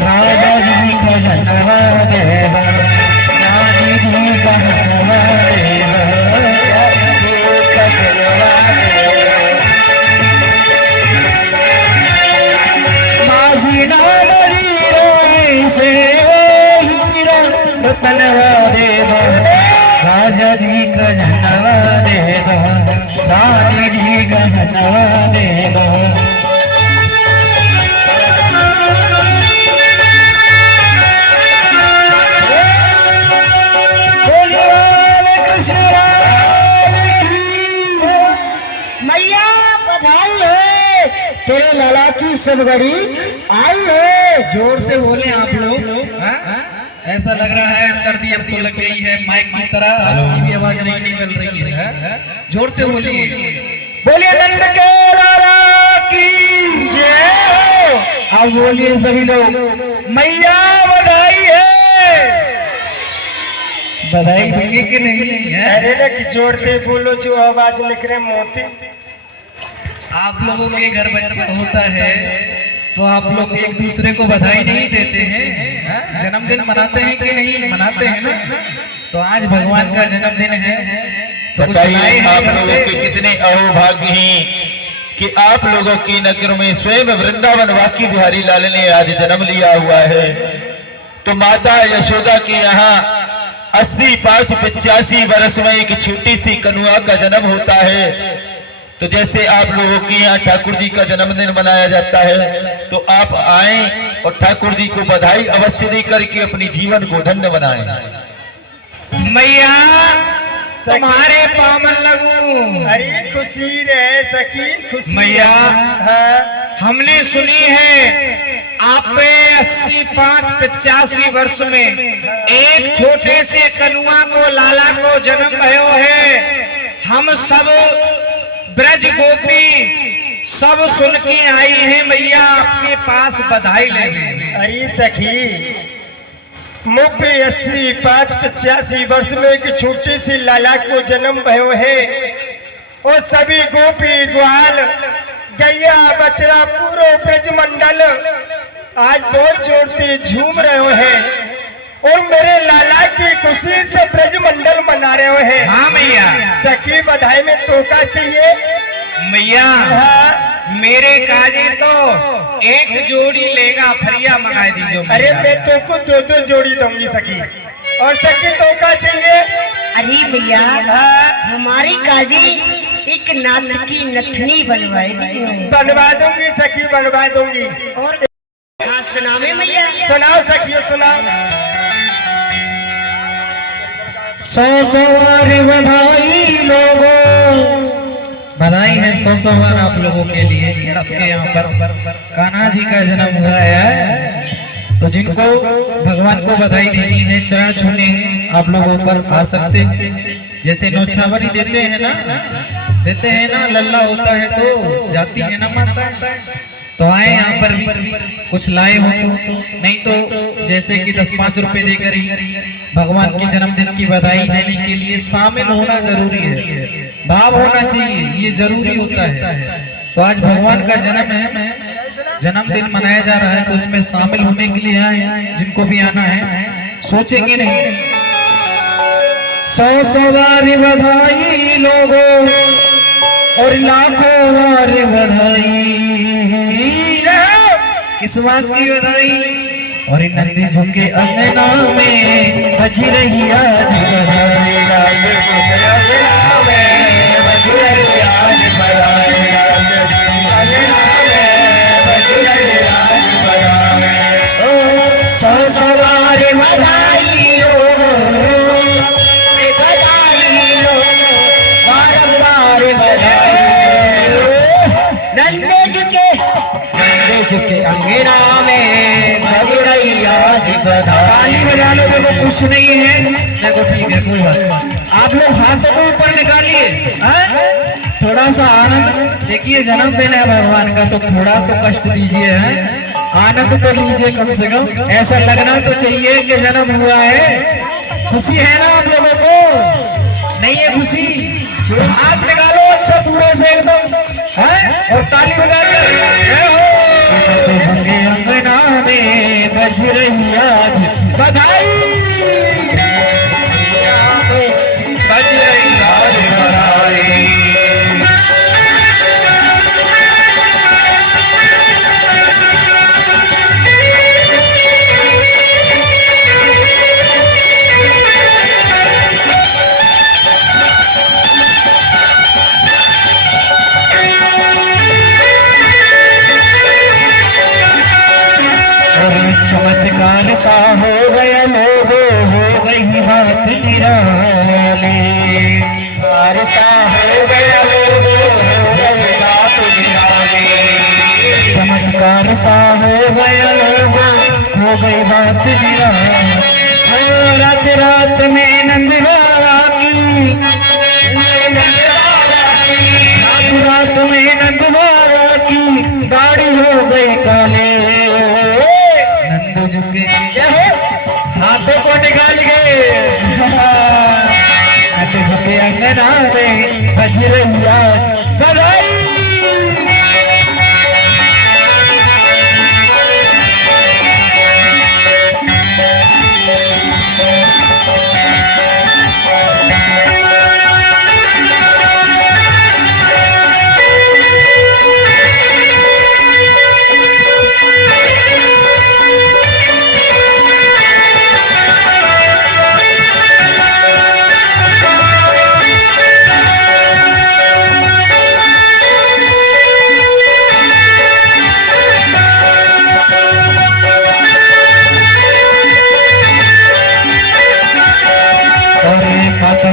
राजा जी खजनवा दे दो, रानी जी गहनवा दे तनवा दे दो, राजा जी खजनवा दे दो, रानी जी गहनवा दे दो। मैया बधाई है, तेरे लाला की सबगड़ी आई है। जोर से बोले आप लोग, ऐसा लग रहा है सर्दी अब तो लग गई है, माइक की तरह आपकी भी आवाज नहीं निकल रही है। जोर से बोलिए, बोलिए नंद के लाला की जय हो। अब बोलिए सभी लोग, मैया बधाई है। बधाई देंगे कि नहीं है? अरे ना कि जोड़ते बोलो जो आवाज निकले मोती। आप लोगों के घर बच्चा होता है तो आप लोग एक दूसरे को बधाई नहीं देते हैं, जन्मदिन मनाते हैं कि नहीं मनाते हैं ना। तो आज भगवान का जन्मदिन है तो बताइए आप लोगों के कितने अहोभाग्य हैं कि आप लोगों की नगर में स्वयं वृंदावन वाकी बिहारी लाल ने आज जन्म लिया हुआ है। तो माता यशोदा के यहाँ 85 वर्ष में एक छोटी सी कनुआ का जन्म होता है। तो जैसे आप लोगों के यहाँ ठाकुर जी का जन्मदिन मनाया जाता है तो आप आए और ठाकुर जी को बधाई अवश्य दे करके अपनी जीवन को धन्य बनाएं। मैया तुम्हारे पावन लगूं। अरे खुशी रहे सखी, खुशी मैया हाँ। हमने सुनी है आप 85 वर्ष में एक छोटे से कनुआ को लाला को जन्म भयो है। हम सब ब्रज गोपी सब सुन के आई हैं मैया आपके पास बधाई लेने। अरे सखी 85 वर्ष में एक छोटी सी लाला को जन्म भयो है और सभी गोपी ग्वाल गैया बछड़ा पूरा ब्रज मंडल आज बहुत जोड़ते झूम रहे हैं और मेरे लाला की खुशी से ब्रज मंडल मना रहे हैं। हाँ मैया। सखी बधाई में तोका चाहिए मैया। हाँ। मेरे काजी तो एक जोड़ी लेगा फरिया मंगा दीजिए। अरे मैं तो को 2 जोड़ी दूंगी सखी। और सखी तोका चाहिए? अरे भैया हमारी काजी एक नाथ की नथनी बनवाएगी। बनवा दूंगी सखी, बनवा दूंगी। और हाँ सुनावे मैया। सुनाओ सखियों सुनाओ। 100 बार बधाई लोगों, बधाई है 100 बार आप लोगों के लिए कि आपके यहाँ पर कान्हा जी का जन्म हुआ है। तो जिनको भगवान को बधाई देनी है चरण छूने आप लोगों पर आ सकते हैं। जैसे नौछावरी देते हैं ना देते हैं ना, लल्ला होता है तो जाती है ना माता। तो आए यहाँ पर भी कुछ लाए हो तो, नहीं तो जैसे कि 10-5 रुपए देकर ही भगवान के जन्मदिन की बधाई देने के लिए शामिल होना जरूरी है, भाव होना चाहिए, ये जरूरी होता है। तो आज भगवान का जन्म है, जन्मदिन मनाया जा रहा है, तो उसमें शामिल होने के लिए आए। जिनको भी आना है सोचेंगे नहीं। 100 बार बधाई लोगों और लाखों बार बधाई, किस बात की बधाई? और नंदी झुके अंगना में बज रही आज बधाई, बज रही आज बधाई, बज रही आज बधाई। 100 बार बधाई झुके अंगना में बज रही आज बधाई। ताली बजा लो, देखो कुछ नहीं है, देखो ठीक है, कोई बात नहीं। आप लोग हाथों को ऊपर निकालिए, थोड़ा सा आनंद। देखिए जन्मदिन है भगवान का, तो थोड़ा तो कष्ट दीजिए, आनंद तो लीजिए कम से कम। ऐसा लगना तो चाहिए कि जन्म हुआ है। खुशी है ना आप लोगों को? नहीं है खुशी? हाथ निकालो अच्छा पूरे से एकदम, और ताली बजा कर अंगना में बज रही आज बधाई, बज रही आज बधाई। चमत्कार सा हो गया लोगों, हो गई बात निराली, सा हो गया लोगों, हो गई बात निराली। चमत्कार सा हो गया लोगों, हो गई बात निराली। रात रात में नंद बाबा की, रात रात में नंद बाबा की गाड़ी हो गई काले। झुके हाथों को निकाल गए, झुके अंगना में बज रही आज बधाई।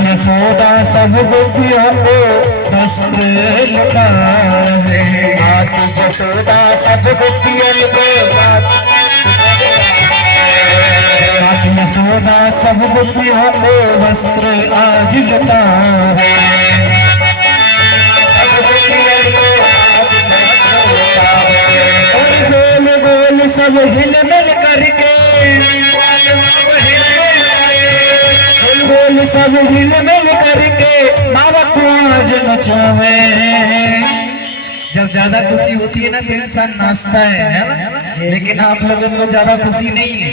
यशोदा सब गोपियों को वस्त्र लुटा है, आज यशोदा सब गोपियों को यशोदा सब गोपियों को वस्त्र आज लुटा है। और गोल गोल सब हिल मिल करके, बोल सब हिल मिल करके बाबा को आज नचावे। जब ज्यादा खुशी होती है ना तो इंसान नाचता है ना, लेकिन आप लोगों को ज्यादा खुशी नहीं है,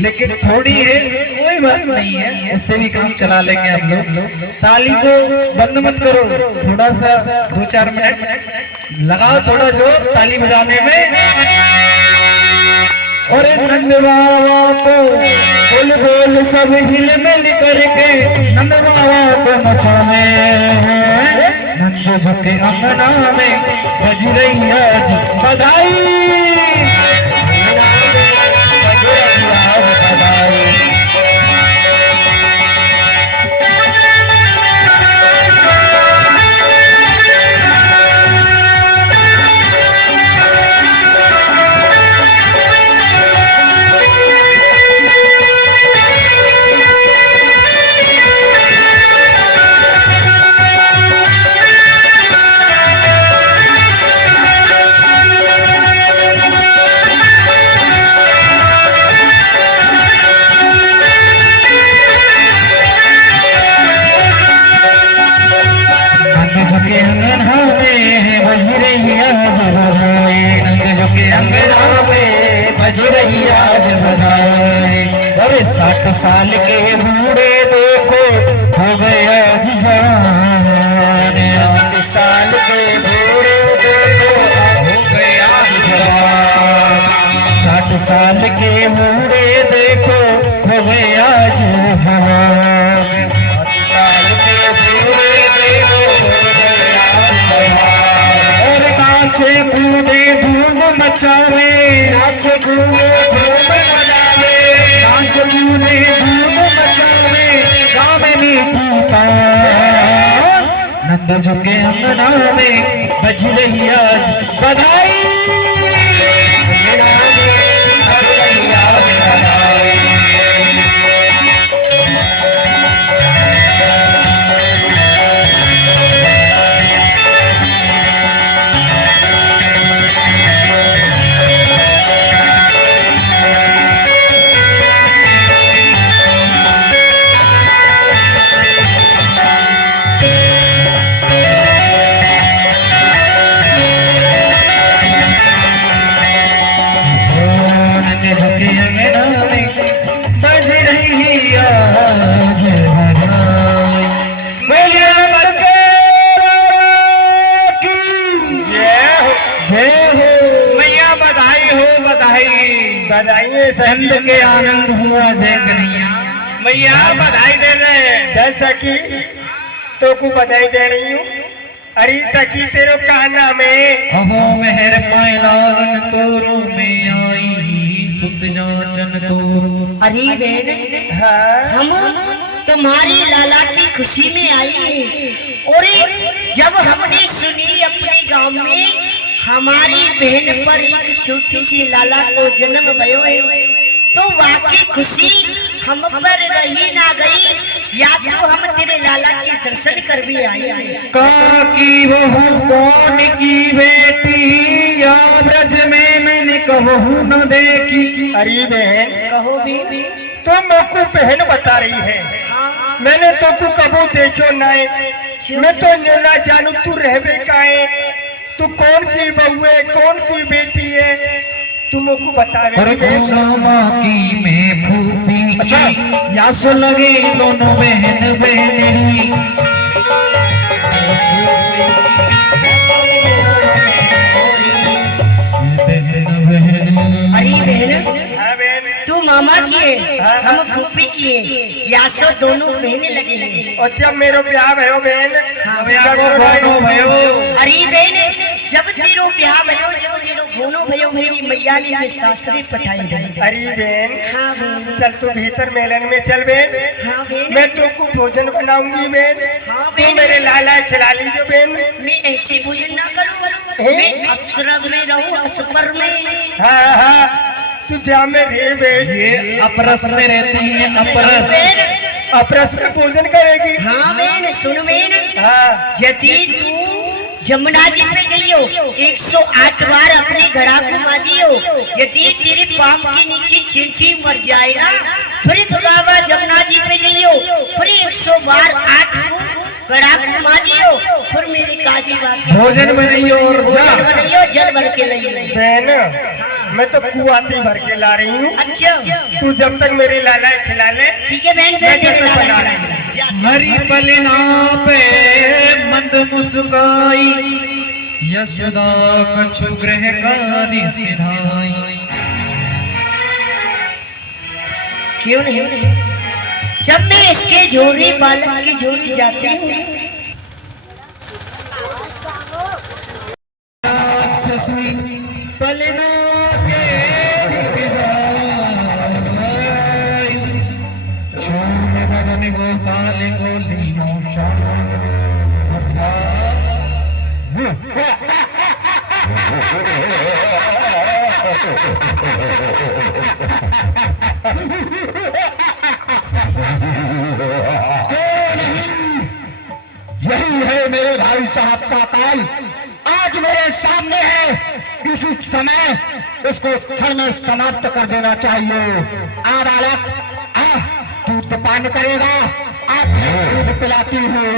लेकिन थोड़ी है, कोई बात नहीं है, उससे भी काम चला लेंगे हम लोग। ताली को बंद मत करो, थोड़ा सा 2-4 मिनट लगाओ, थोड़ा जोर ताली बजाने में। और नंद बाबा को गोल गोल सब हिल मिल करके नंद बाबा को नचावे। नंद झुके अंगना में बज रही आज बधाई, बज रही आज बधाई। रही आज बधाई। अरे 60 साल के बूढ़े देखो हो गए आज जवान। 60 साल के बूढ़े देखो हो गए आज जवान। 60 साल के बूढ़े देखो हो गए आज जवान। 60 साल के बूढ़े देखो हो गए आज जवान। और नाचे कूदे धूम मचावे, नाचे कूदे धूम मचावे, नाचे कूदे धूम मचावे, गाँव में मीठा नंद झुके अंगना में बज रही आज बधाई। नंद के आनंद हुआ जय कन्हैया। मैया बधाई दे दे। चल सखी तो को बधाई दे रही हूँ। अरे सखी तेरो का नाम है? अहो मेहर पाए लागन तोरो में आई सुत जाचन तोरो। अरे बहन, हाँ हम तुम्हारी लाला की खुशी में आई हैं। और जब हमने सुनी अपने गांव में हमारी बहन पर एक छोटी सी लाला को जन्म भयो है, तो वाकई खुशी हम पर रही ना गई। या सो हम तेरे लाला के दर्शन कर भी आए हैं। का की बहू कौन की बेटी या ब्रज में मैंने कबहू न देखी। अरे बहन, कहो बीबी। तो मेरे बहन बता रही है, मैंने तो को कबू देखो ना है। मैं तो ना जानू तू रहबे का है, तू कौन की बहू है, कौन की बेटी है, तुम को बता रहे। श्यामा की मैं फूफी की या सो लगे दोनों बहन बहनेरी। अरे बहन, तू मामा की है, हम फूफी की है, या सो दोनों बहने लगे हैं। और जब मेरा ब्याह भयो बहन, अरे बहन, जब तेरो ब्याह भयो, जब तेरो गोनो भयो, मेरी मैया ने मैं सासरे पठाई रही। अरे बहन, हाँ बहन। चल तू भीतर मेलन में चल बहन। हाँ बहन। मैं तुमको भोजन बनाऊंगी बहन। हाँ तू बहन। मेरे लाला खिला लीजिए बहन। मैं ऐसे भोजन ना करूँ, मैं अप्सरा में रहूँ, असपर में। हाँ हाँ, तू जा में रहे बहन। ये अपरस में रहती है, अपरस। अपरस में भोजन करेगी। हाँ बहन, सुन बहन, हाँ यदि तू जमुना जी पे जाइयो 108 बार अपने घड़ा को माजियो, यदि तेरे पाप के नीचे चींटी मर जाए ना, फिर बाबा जमुना जी पे जाइयो, फिर 100 बार 8 को घड़ा को माजियो, फिर मेरे काजी बात भोजन बनाइयो और जा। बनाइयो, जल भर के लाइयो। बहन, मैं तो कुआती भर के ला रही हूँ। अच्छा, तू जब तक मेरे लाला खिला ले। ठीक है बहन, मैं तेरे बना रही हूँ। हरि पलना पे मंद मुस्काई यशोदा कछु ग्रह कारी सिधाई। क्यों नहीं? जब मैं इसके झोरी बालक की झोरी जाती हूँ, राक्षसी पलना के शोम मदन गोपाल गोलियों यही है मेरे भाई साहब का काल, आज मेरे सामने है। इसी समय इसको क्षण में समाप्त कर देना चाहिए। आ बालक, आ दूध पान करेगा, आप दूध पिलाती हूँ।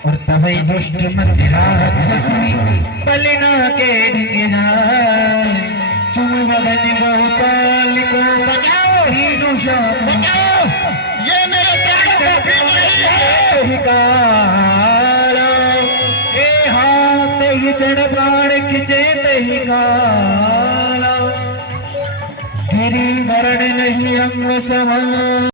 और तभी दुष्ट मत राक्षसी पलना के ढिंग जाए, चूमन गोपाल श्याम ये मेरे प्यारे साथी नहीं है। ही काला ए हाथ ही जड़ प्राण खिंचे ही काला गिरी भरण नहीं अंग समल